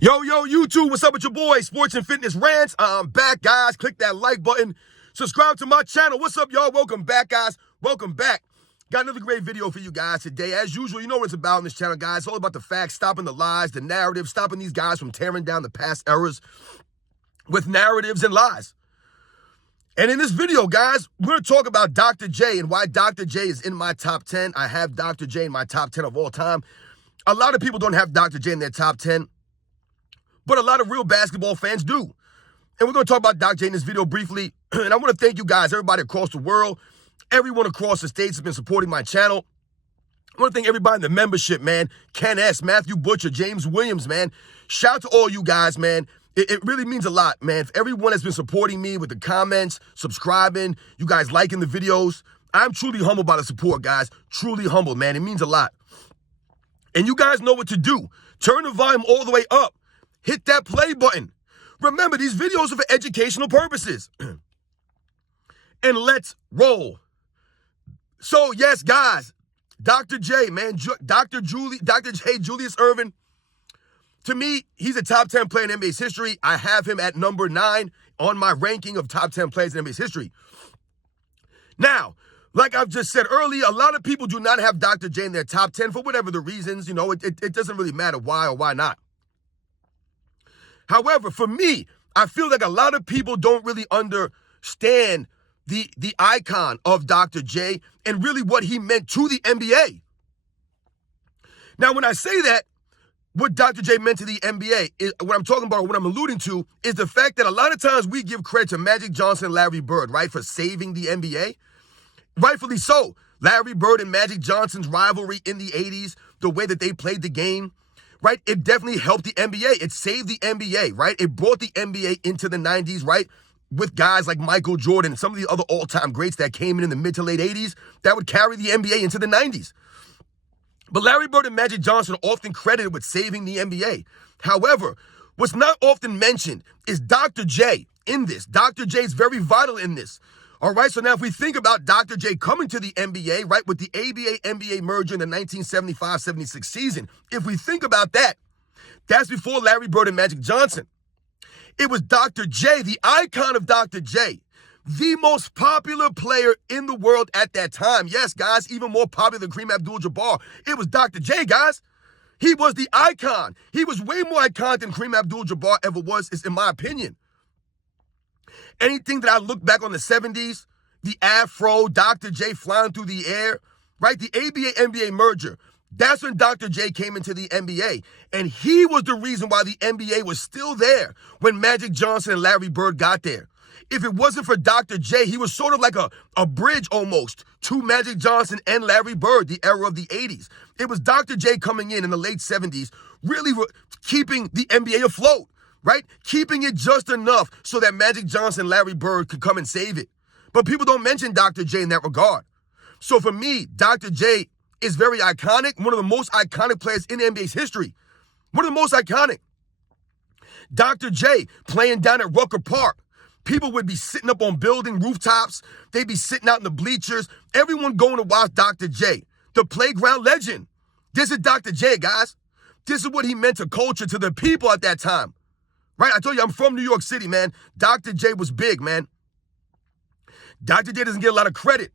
Yo, YouTube, what's up with your boy, Sports and Fitness Rants? I'm back, guys. Click that like button. Subscribe to my channel. What's up, y'all? Welcome back, guys. Welcome back. Got another great video for you guys today. As usual, you know what it's about on this channel, guys. It's all about the facts, stopping the lies, the narrative, stopping these guys from tearing down the past errors with narratives and lies. And in this video, guys, we're going to talk about Dr. J and why Dr. J is in my top 10. I have Dr. J in my top 10 of all time. A lot of people don't have Dr. J in their top 10. But a lot of real basketball fans do. And we're going to talk about Dr. J in this video briefly. And I want to thank you guys, everybody across the world. Everyone across the states has been supporting my channel. I want to thank everybody in the membership, man. Ken S., Matthew Butcher, James Williams, man. Shout out to all you guys, man. It really means a lot, man. For everyone that's been supporting me with the comments, subscribing, you guys liking the videos. I'm truly humbled by the support, guys. Truly humbled, man. It means a lot. And you guys know what to do. Turn the volume all the way up. Hit that play button. Remember, these videos are for educational purposes. And let's roll. So, yes, guys, Dr. J, man, Dr. J, Julius Erving, to me, he's a top 10 player in NBA's history. I have him at number 9 on my ranking of top 10 players in NBA's history. Now, like I've just said earlier, a lot of people do not have Dr. J in their top 10 for whatever the reasons. You know, it doesn't really matter why or why not. However, for me, I feel like a lot of people don't really understand the icon of Dr. J and really what he meant to the NBA. Now, when I say that, what Dr. J meant to the NBA, what I'm talking about, what I'm alluding to, is the fact that a lot of times we give credit to Magic Johnson and Larry Bird, right, for saving the NBA. Rightfully so. Larry Bird and Magic Johnson's rivalry in the 80s, the way that they played the game, right? It definitely helped the NBA. It saved the NBA, right? It brought the NBA into the 90s, right? With guys like Michael Jordan and some of the other all-time greats that came in the mid to late 80s that would carry the NBA into the 90s. But Larry Bird and Magic Johnson are often credited with saving the NBA. However, what's not often mentioned is Dr. J in this. Dr. J is very vital in this. All right, so now if we think about Dr. J coming to the NBA, right, with the ABA-NBA merger in the 1975-76 season, if we think about that, that's before Larry Bird and Magic Johnson. It was Dr. J, the icon of Dr. J, the most popular player in the world at that time. Yes, guys, even more popular than Kareem Abdul-Jabbar. It was Dr. J, guys. He was the icon. He was way more iconic than Kareem Abdul-Jabbar ever was, in my opinion. Anything that I look back on the 70s, the Afro, Dr. J flying through the air, right? The ABA-NBA merger, that's when Dr. J came into the NBA. And he was the reason why the NBA was still there when Magic Johnson and Larry Bird got there. If it wasn't for Dr. J, he was sort of like a bridge almost to Magic Johnson and Larry Bird, the era of the 80s. It was Dr. J coming in the late 70s, really keeping the NBA afloat. Right? Keeping it just enough so that Magic Johnson and Larry Bird could come and save it. But people don't mention Dr. J in that regard. So for me, Dr. J is very iconic, one of the most iconic players in the NBA's history. One of the most iconic. Dr. J playing down at Rucker Park. People would be sitting up on building rooftops. They'd be sitting out in the bleachers. Everyone going to watch Dr. J, the playground legend. This is Dr. J, guys. This is what he meant to culture, to the people at that time. Right? I told you, I'm from New York City, man. Dr. J was big, man. Dr. J doesn't get a lot of credit.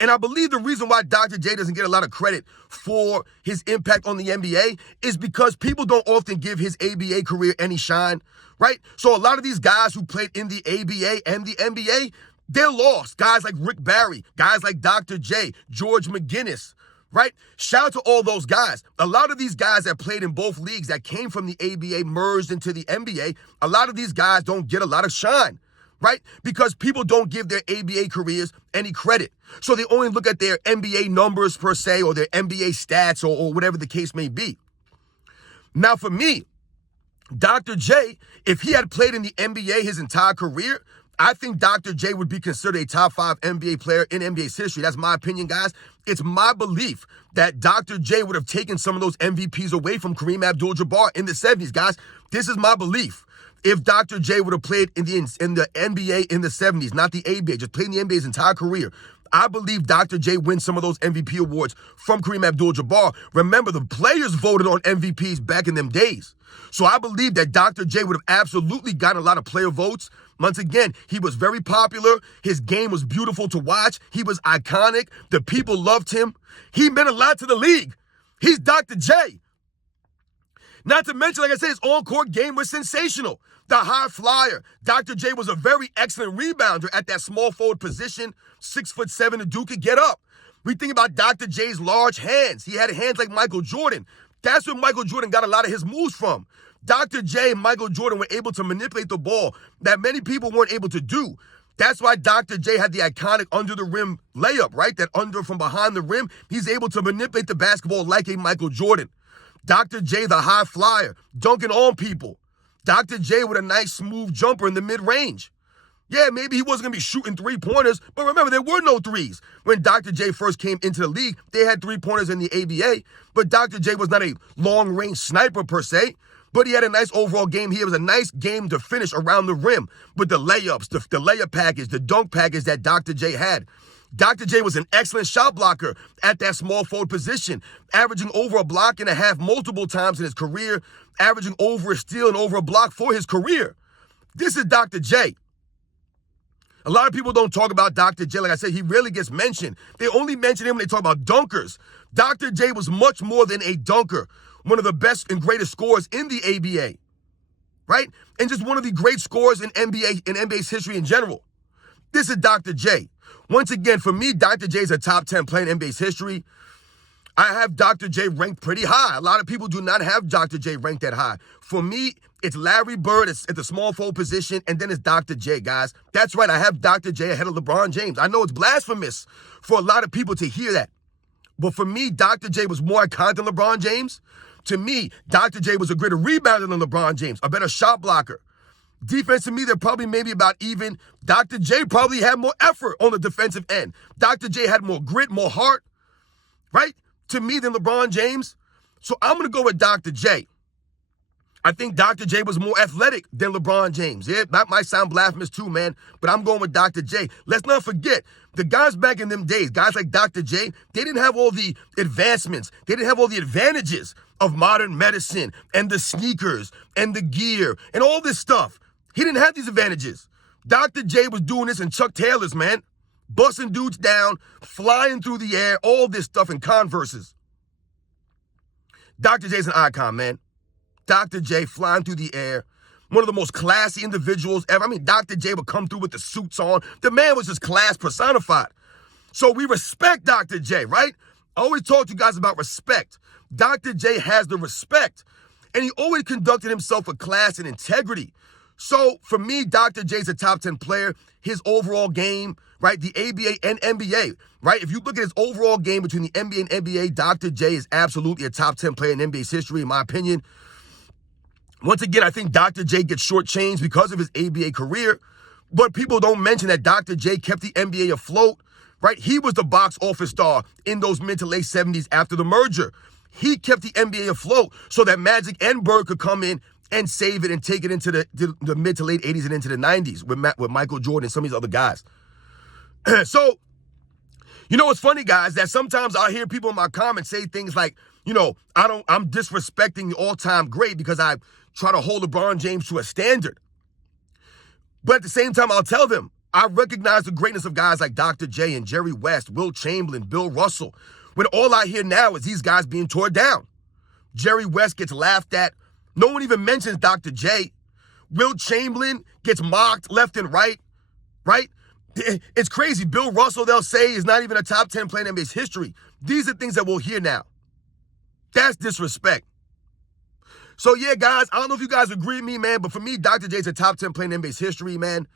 And I believe the reason why Dr. J doesn't get a lot of credit for his impact on the NBA is because people don't often give his ABA career any shine, right? So a lot of these guys who played in the ABA and the NBA, they're lost. Guys like Rick Barry, guys like Dr. J, George McGinnis, right? Shout out to all those guys. A lot of these guys that played in both leagues that came from the ABA merged into the NBA, a lot of these guys don't get a lot of shine, right? Because people don't give their ABA careers any credit. So they only look at their NBA numbers per se, or their NBA stats, or whatever the case may be. Now for me, Dr. J, if he had played in the NBA his entire career, I think Dr. J would be considered a top 5 NBA player in NBA's history. That's my opinion, guys. It's my belief that Dr. J would have taken some of those MVPs away from Kareem Abdul-Jabbar in the 70s, guys. This is my belief. If Dr. J would have played in the NBA in the 70s, not the ABA, just played in the NBA his entire career, I believe Dr. J wins some of those MVP awards from Kareem Abdul-Jabbar. Remember, the players voted on MVPs back in them days. So I believe that Dr. J would have absolutely gotten a lot of player votes. Once again, he was very popular. His game was beautiful to watch. He was iconic. The people loved him. He meant a lot to the league. He's Dr. J. Not to mention, like I said, his on-court game was sensational. The high flyer. Dr. J was a very excellent rebounder at that small forward position. 6'7", the dude could get up. We think about Dr. J's large hands. He had hands like Michael Jordan. That's where Michael Jordan got a lot of his moves from. Dr. J and Michael Jordan were able to manipulate the ball that many people weren't able to do. That's why Dr. J had the iconic under the rim layup, right? That under from behind the rim. He's able to manipulate the basketball like a Michael Jordan. Dr. J, the high flyer, dunking on people. Dr. J with a nice smooth jumper in the mid-range. Yeah, maybe he wasn't going to be shooting three-pointers, but remember, there were no threes. When Dr. J first came into the league, they had three-pointers in the ABA, but Dr. J was not a long-range sniper per se, but he had a nice overall game. He was a nice game to finish around the rim with the layups, the layup package, the dunk package that Dr. J had. Dr. J was an excellent shot blocker at that small forward position, averaging over a block and a half multiple times in his career, averaging over a steal and over a block for his career. This is Dr. J. A lot of people don't talk about Dr. J. Like I said, he rarely gets mentioned. They only mention him when they talk about dunkers. Dr. J was much more than a dunker, one of the best and greatest scorers in the ABA, right? And just one of the great scorers in NBA's history in general. This is Dr. J. Once again, for me, Dr. J is a top 10 player in NBA's history. I have Dr. J ranked pretty high. A lot of people do not have Dr. J ranked that high. For me, it's Larry Bird at the small forward position, and then it's Dr. J, guys. That's right, I have Dr. J ahead of LeBron James. I know it's blasphemous for a lot of people to hear that. But for me, Dr. J was more iconic than LeBron James. To me, Dr. J was a greater rebounder than LeBron James, a better shot blocker. Defense, to me, they're probably maybe about even. Dr. J probably had more effort on the defensive end. Dr. J had more grit, more heart, right, to me than LeBron James. So I'm going to go with Dr. J. I think Dr. J was more athletic than LeBron James. Yeah, that might sound blasphemous too, man, but I'm going with Dr. J. Let's not forget, the guys back in them days, guys like Dr. J, they didn't have all the advancements. They didn't have all the advantages of modern medicine and the sneakers and the gear and all this stuff. He didn't have these advantages. Dr. J was doing this in Chuck Taylors, man. Busting dudes down, flying through the air, all this stuff in Converses. Dr. J's an icon, man. Dr. J flying through the air. One of the most classy individuals ever. I mean, Dr. J would come through with the suits on. The man was just class personified. So we respect Dr. J, right? I always talk to you guys about respect. Dr. J has the respect. And he always conducted himself with class and integrity. So for me, Dr. J's a top 10 player. His overall game, right, the ABA and NBA, right? If you look at his overall game between the NBA and NBA, Dr. J is absolutely a top 10 player in NBA's history, in my opinion. Once again, I think Dr. J gets shortchanged because of his ABA career, but people don't mention that Dr. J kept the NBA afloat, right? He was the box office star in those mid to late 70s after the merger. He kept the NBA afloat so that Magic and Bird could come in and save it and take it into the mid to late 80s and into the 90s with Michael Jordan and some of these other guys. So, you know what's funny, guys, that sometimes I hear people in my comments say things like, you know, I'm disrespecting the all-time great because I try to hold LeBron James to a standard. But at the same time, I'll tell them, I recognize the greatness of guys like Dr. J and Jerry West, Will Chamberlain, Bill Russell, when all I hear now is these guys being torn down. Jerry West gets laughed at. No one even mentions Dr. J. Will Chamberlain gets mocked left and right? It's crazy. Bill Russell, they'll say, is not even a top 10 player in NBA's history. These are things that we'll hear now. That's disrespect. So, yeah, guys, I don't know if you guys agree with me, man, but for me, Dr. J is a top 10 player in NBA's history, man.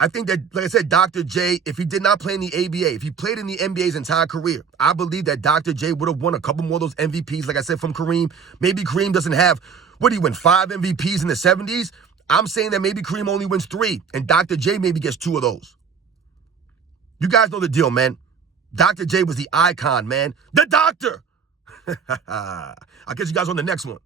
I think that, like I said, Dr. J, if he did not play in the ABA, if he played in the NBA's entire career, I believe that Dr. J would have won a couple more of those MVPs, like I said, from Kareem. Maybe Kareem doesn't have, what did he win, 5 MVPs in the 70s? I'm saying that maybe Kareem only wins 3, and Dr. J maybe gets 2 of those. You guys know the deal, man. Dr. J was the icon, man. The doctor. I'll catch you guys on the next one.